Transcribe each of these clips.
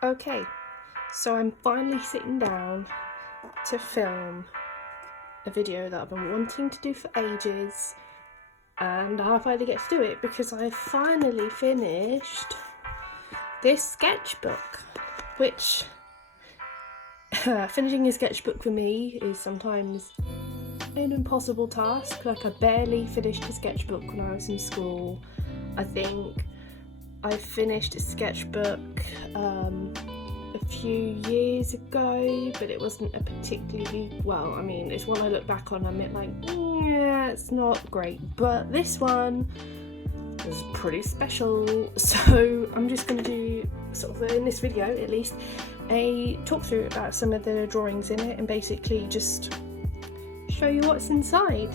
Okay, so I'm finally sitting down to film a video that I've been wanting to do for ages, and I finally get to do it because I finally finished this sketchbook, which finishing a sketchbook for me is sometimes an impossible task. Like, I barely finished a sketchbook when I was in school. I think I finished a sketchbook a few years ago, but it wasn't a particularly, well, I mean, it's one I look back on and I'm like, yeah, it's not great, but this one was pretty special. So I'm just going to do, sort of in this video at least, a talk through about some of the drawings in it and basically just show you what's inside.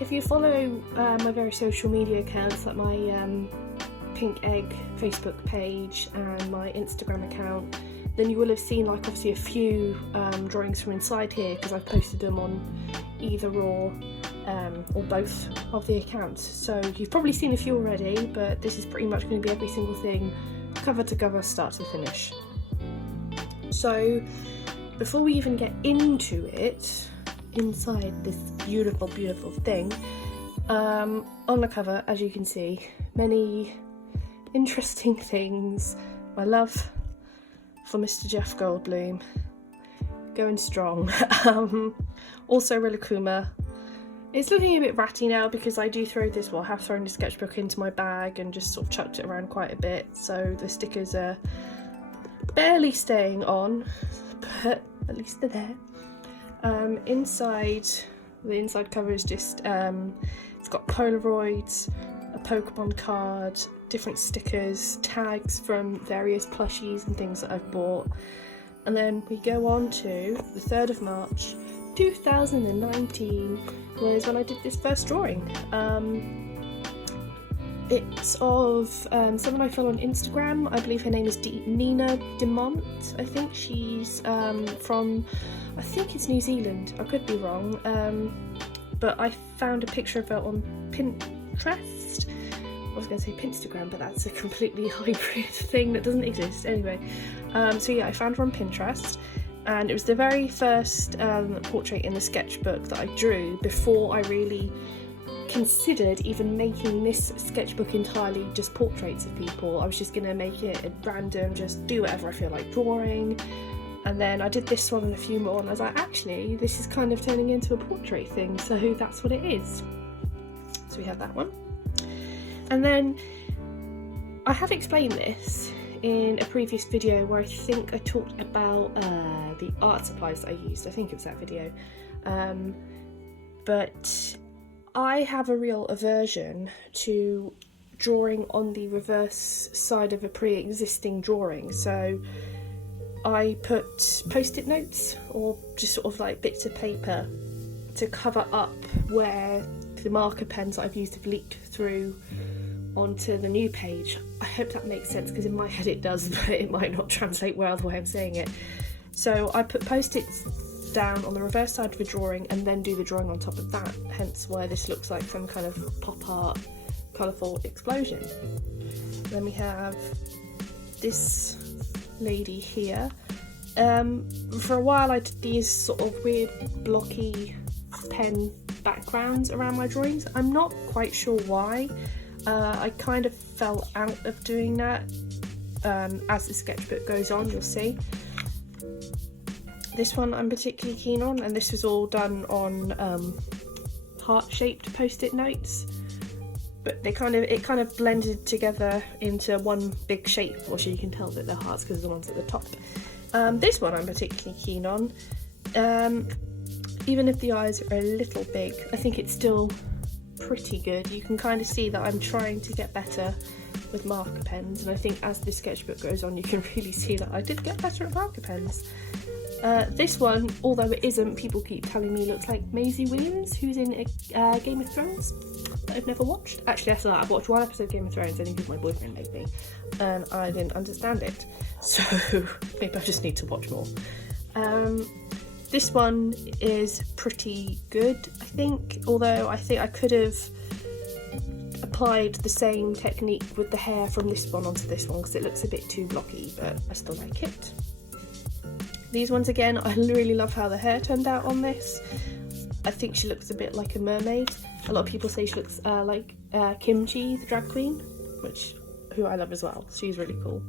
If you follow my various social media accounts, like my Pink Egg Facebook page and my Instagram account, then you will have seen, like, obviously a few drawings from inside here because I've posted them on either or both of the accounts. So you've probably seen a few already, but this is pretty much going to be every single thing, cover to cover, start to finish. So before we even get into it, inside this beautiful, beautiful thing, on the cover, as you can see, many interesting things. My love for Mr. Jeff Goldblum, going strong. Also Rilakkuma. It's looking a bit ratty now because I do throw this, well, I have thrown the sketchbook into my bag and just sort of chucked it around quite a bit, so the stickers are barely staying on, but at least they're there. Inside, the inside cover is just, it's got Polaroids, a Pokemon card, different stickers, tags from various plushies and things that I've bought. And then we go on to the 3rd of March 2019 was when I did this first drawing. It's of someone I follow on Instagram. I believe her name is Nina Demont. I think she's from, I think it's New Zealand, I could be wrong, but I found a picture of her on Pinterest. I was going to say Pinstagram, but that's a completely hybrid thing that doesn't exist. Anyway, so yeah, I found her on Pinterest, and it was the very first portrait in the sketchbook that I drew before I really considered even making this sketchbook entirely just portraits of people. I was just going to make it at random, just do whatever I feel like drawing. And then I did this one and a few more, and I was like, actually, this is kind of turning into a portrait thing, so that's what it is. So we have that one. And then I have explained this in a previous video where I think I talked about the art supplies that I used. I think it was that video. But I have a real aversion to drawing on the reverse side of a pre-existing drawing. So I put post-it notes or just sort of like bits of paper to cover up where the marker pens that I've used have leaked through onto the new page. I hope that makes sense because in my head it does, but it might not translate well the way I'm saying it. So I put post-its down on the reverse side of the drawing and then do the drawing on top of that, hence why this looks like some kind of pop art colourful explosion. Then we have this lady here. For a while I did these sort of weird blocky pen backgrounds around my drawings. I'm not quite sure why. I kind of fell out of doing that. As the sketchbook goes on, you'll see. This one I'm particularly keen on, and this was all done on heart-shaped post-it notes, but it kind of blended together into one big shape, or so you can tell that they're hearts because they're the ones at the top. This one I'm particularly keen on. Even if the eyes are a little big, I think it's still pretty good. You can kind of see that I'm trying to get better with marker pens, and I think as the sketchbook goes on you can really see that I did get better at marker pens. This one, although it isn't, people keep telling me looks like Maisie Williams, who's in Game of Thrones, that I've never watched. Actually, after that, I've watched one episode of Game of Thrones, only because my boyfriend made me, and I didn't understand it, so maybe I just need to watch more. This one is pretty good, I think, although I think I could have applied the same technique with the hair from this one onto this one because it looks a bit too blocky, but I still like it. These ones again, I really love how the hair turned out on this. I think she looks a bit like a mermaid. A lot of people say she looks like Kimchi, the drag queen, who I love as well. She's really cool.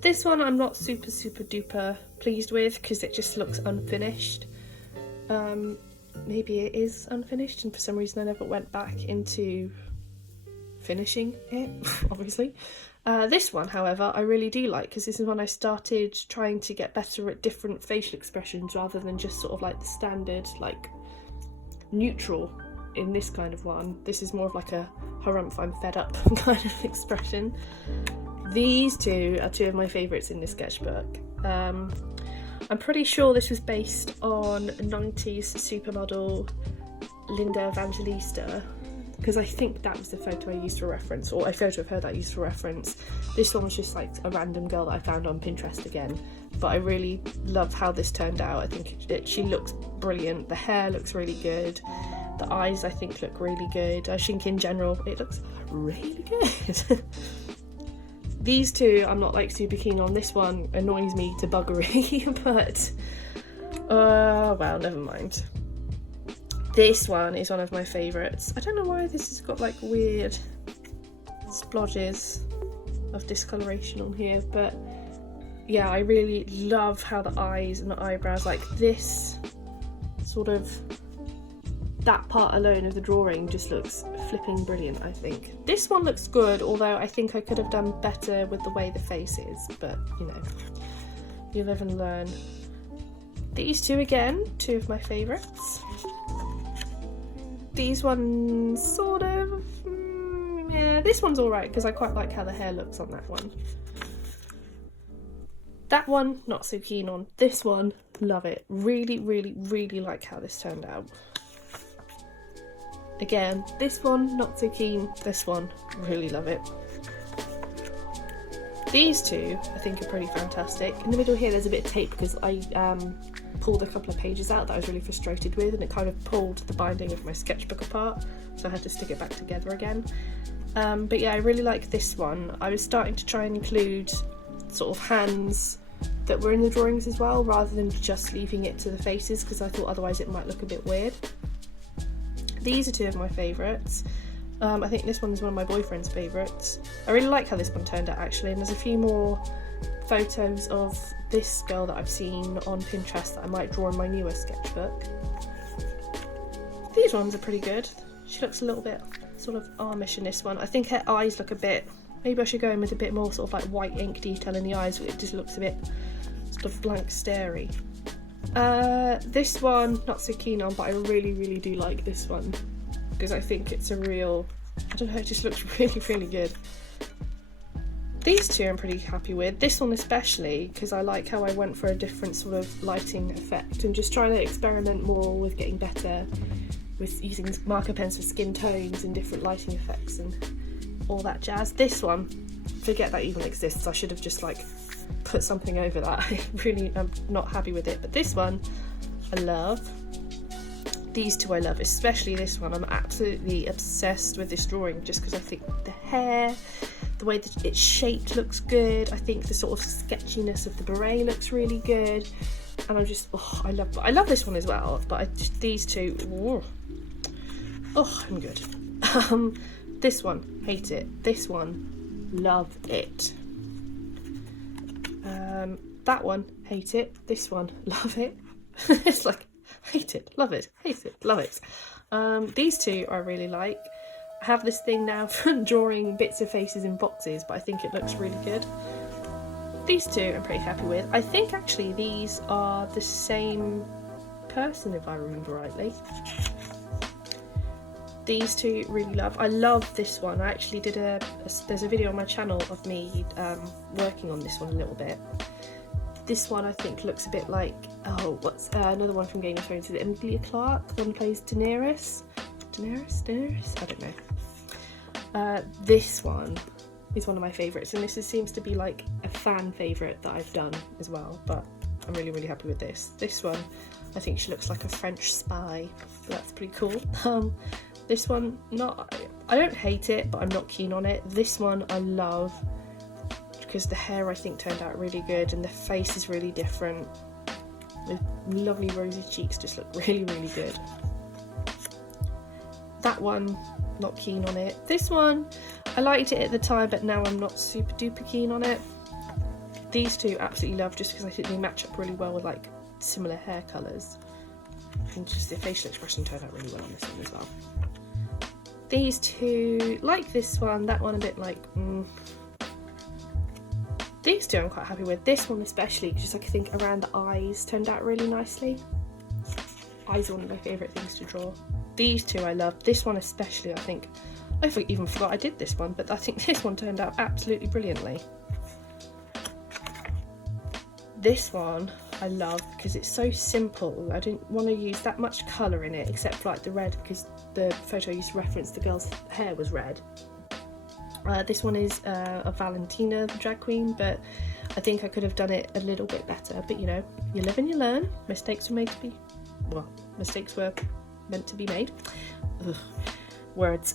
This one I'm not super duper pleased with because it just looks unfinished. Maybe it is unfinished and for some reason I never went back into finishing it, obviously. This one, however, I really do like because this is when I started trying to get better at different facial expressions rather than just sort of like the standard, like, neutral in this kind of one. This is more of like a harumph, I'm fed up kind of expression. These two are two of my favourites in this sketchbook. I'm pretty sure this was based on 90s supermodel Linda Evangelista, because I think that was the photo I used for reference, or a photo of her that I used for reference. This one was just like a random girl that I found on Pinterest again, but I really love how this turned out. I think she looks brilliant, the hair looks really good, the eyes I think look really good. I think in general it looks really good. These two I'm not like super keen on. This one annoys me to buggery, but well, never mind. This one is one of my favourites. I don't know why this has got like weird splodges of discoloration on here, but yeah, I really love how the eyes and the eyebrows, like this sort of, that part alone of the drawing just looks flipping brilliant, I think. This one looks good, although I think I could have done better with the way the face is, but you know, you live and learn. These two again, two of my favourites. These ones sort of, yeah, this one's alright because I quite like how the hair looks on that one. That one, not so keen on. This one, love it. Really like how this turned out. Again, this one, not so keen. This one, really love it. These two, I think, are pretty fantastic. In the middle here, there's a bit of tape because I pulled a couple of pages out that I was really frustrated with, and it kind of pulled the binding of my sketchbook apart, so I had to stick it back together again. But yeah, I really like this one. I was starting to try and include sort of hands that were in the drawings as well, rather than just leaving it to the faces, because I thought otherwise it might look a bit weird. These are two of my favourites. I think this one's one of my boyfriend's favourites. I really like how this one turned out actually, and there's a few more photos of this girl that I've seen on Pinterest that I might draw in my newer sketchbook. These ones are pretty good. She looks a little bit sort of Amish in this one. I think her eyes look a bit, maybe I should go in with a bit more sort of like white ink detail in the eyes, but it just looks a bit sort of blank starey. This one, not so keen on, but I really do like this one because I think it's a real, I don't know, it just looks really good. These two I'm pretty happy with. This one especially because I like how I went for a different sort of lighting effect and just trying to experiment more with getting better with using marker pens for skin tones and different lighting effects and all that jazz. This one, forget that even exists. I should have just like put something over that. I really am not happy with it, but this one I love. These two I love, especially this one. I'm absolutely obsessed with this drawing just because I think the hair, the way that it's shaped looks good. I think the sort of sketchiness of the beret looks really good, and I'm just, oh, I love this one as well, but these two, oh, I'm good. This one, hate it. This one, love it. That one, hate it. This one, love it. It's like, hate it, love it, hate it, love it. These two I really like. I have this thing now for drawing bits of faces in boxes, but I think it looks really good. These two I'm pretty happy with. I think actually these are the same person if I remember rightly. These two really love. I love this one. I actually did there's a video on my channel of me working on this one a little bit. This one I think looks a bit like, oh, what's another one from Game of Thrones? Is it Emilia Clarke? The one who plays Daenerys? Daenerys? I don't know. This one is one of my favourites, and this seems to be like a fan favourite that I've done as well, but I'm really happy with this. This one, I think she looks like a French spy, so that's pretty cool. This one, I don't hate it, but I'm not keen on it. This one I love because the hair I think turned out really good and the face is really different. The lovely rosy cheeks just look really, really good. That one, not keen on it. This one, I liked it at the time, but now I'm not super duper keen on it. These two absolutely love just because I think they match up really well with like similar hair colours. And just the facial expression turned out really well on this one as well. These two, like this one, that one a bit like, These two I'm quite happy with. This one especially, because I think around the eyes turned out really nicely. Eyes are one of my favourite things to draw. These two I love. This one especially, I even forgot I did this one, but I think this one turned out absolutely brilliantly. This one I love because it's so simple. I didn't want to use that much colour in it except for like the red, because the photo I used to reference the girl's hair was red. This one is a Valentina, the drag queen, but I think I could have done it a little bit better. But you know, you live and you learn. Mistakes were meant to be made. Ugh, words.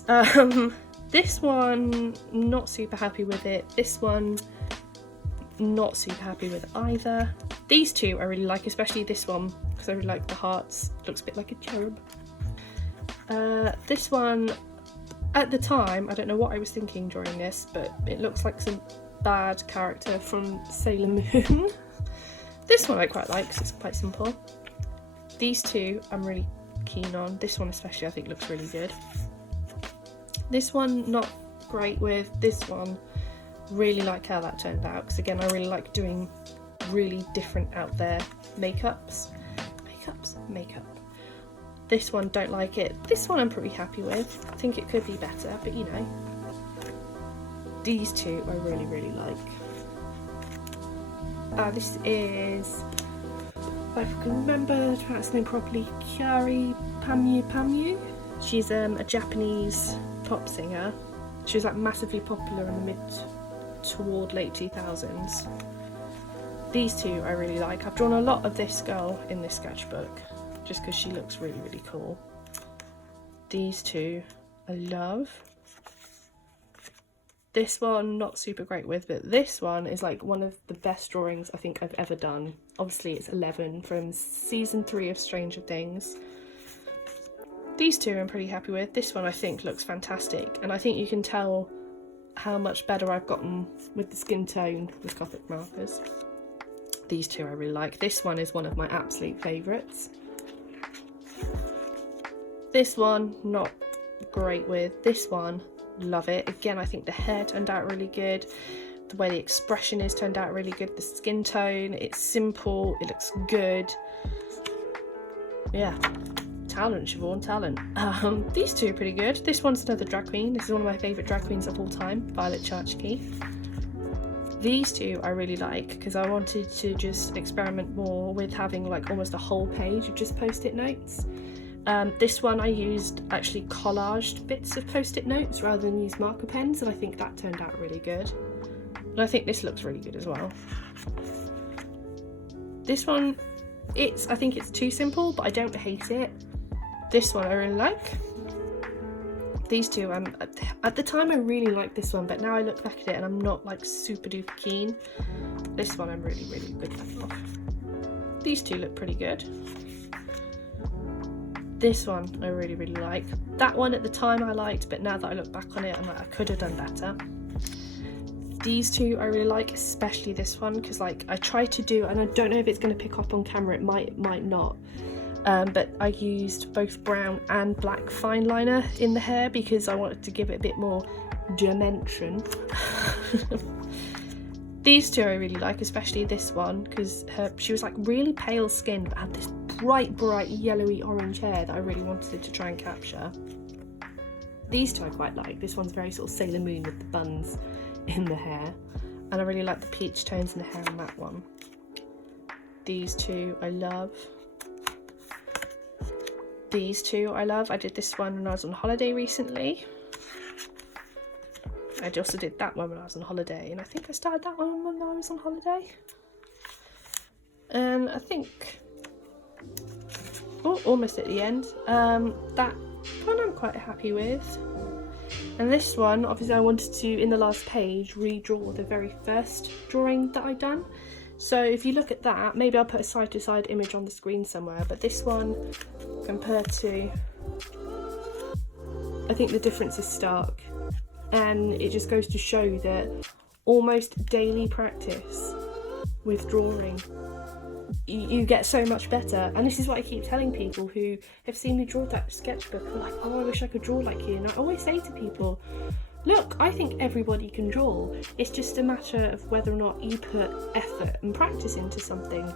This one, not super happy with it. This one, not super happy with either. These two I really like, especially this one, because I really like the hearts. It looks a bit like a cherub. This one, at the time, I don't know what I was thinking during this, but it looks like some bad character from Sailor Moon. This one I quite like because it's quite simple. These two I'm really keen on. This one especially I think looks really good. This one not great with. This one really like how that turned out, because again I really like doing really different out there makeup. This one don't like it. This one I'm pretty happy with. I think it could be better, but you know. These two I really, really like. This is, if I can remember to pronounce the name properly, Kyari Pamyu. She's a Japanese pop singer. She was like massively popular in the toward late 2000s. These two I really like. I've drawn a lot of this girl in this sketchbook just because she looks really, really cool. These two I love. This one not super great with, but this one is like one of the best drawings I think I've ever done. Obviously it's 11 from season 3 of Stranger Things. These two I'm pretty happy with. This one I think looks fantastic, and I think you can tell how much better I've gotten with the skin tone with Gothic markers. These two I really like. This one is one of my absolute favourites. This one not great with. This one love it. Again, I think the hair turned out really good. The way the expression is turned out really good. The skin tone, it's simple, it looks good. Yeah, talent, Siobhan, talent. These two are pretty good. This one's another drag queen. This is one of my favourite drag queens of all time, Violet Chachki. These two I really like because I wanted to just experiment more with having like almost a whole page of just post-it notes. This one I used actually collaged bits of post-it notes rather than use marker pens, and I think that turned out really good. And I think this looks really good as well. This one, I think it's too simple, but I don't hate it. This one I really like. These two, at the time I really liked this one, but now I look back at it and I'm not like super duper keen. This one I'm really, really good with. These two look pretty good. This one I really, really like. That one at the time I liked, but now that I look back on it, I'm like, I could have done better. These two I really like, especially this one, because like I tried to do, and I don't know if it's going to pick up on camera, it might not. But I used both brown and black fine liner in the hair because I wanted to give it a bit more dimension. These two I really like, especially this one, because she was like really pale skin but had this bright yellowy orange hair that I really wanted to try and capture. These two I quite like. This one's very sort of Sailor Moon with the buns in the hair, and I really like the peach tones in the hair on that one. These two I love. These two I love. I did this one when I was on holiday recently. I also did that one when I was on holiday, and I think I started that one when I was on holiday. And I think, almost at the end. That one I'm quite happy with. And this one, obviously I wanted to, in the last page, redraw the very first drawing that I'd done. So if you look at that, maybe I'll put a side-to-side image on the screen somewhere, but this one compared to, I think the difference is stark. And it just goes to show that almost daily practice with drawing, you get so much better. And this is what I keep telling people who have seen me draw that sketchbook. I'm like, oh, I wish I could draw like you. And I always say to people, look, I think everybody can draw. It's just a matter of whether or not you put effort and practice into something.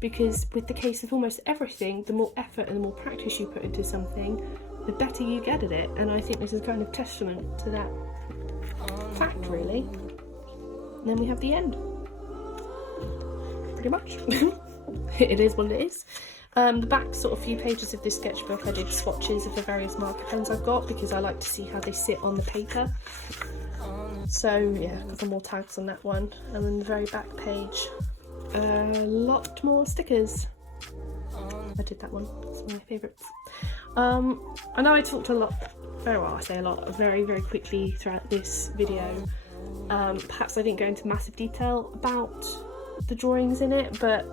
Because with the case of almost everything, the more effort and the more practice you put into something, the better you get at it. And I think this is kind of testament to that fact, really. And then we have the end. Pretty much. It is what it is. The back sort of few pages of this sketchbook, I did swatches of the various marker pens I've got because I like to see how they sit on the paper. So yeah, got some more tags on that one. And then the very back page, a lot more stickers. I did that one, it's one of my favourites. I know I talked a lot, I say a lot, very quickly throughout this video. Perhaps I didn't go into massive detail about the drawings in it, but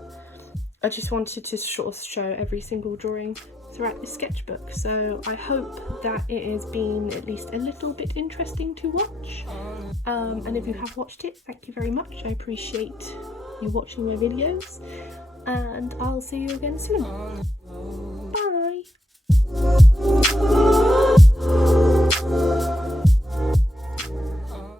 I just wanted to sort of show every single drawing throughout this sketchbook. So I hope that it has been at least a little bit interesting to watch. And if you have watched it, thank you very much. I appreciate you watching my videos, and I'll see you again soon.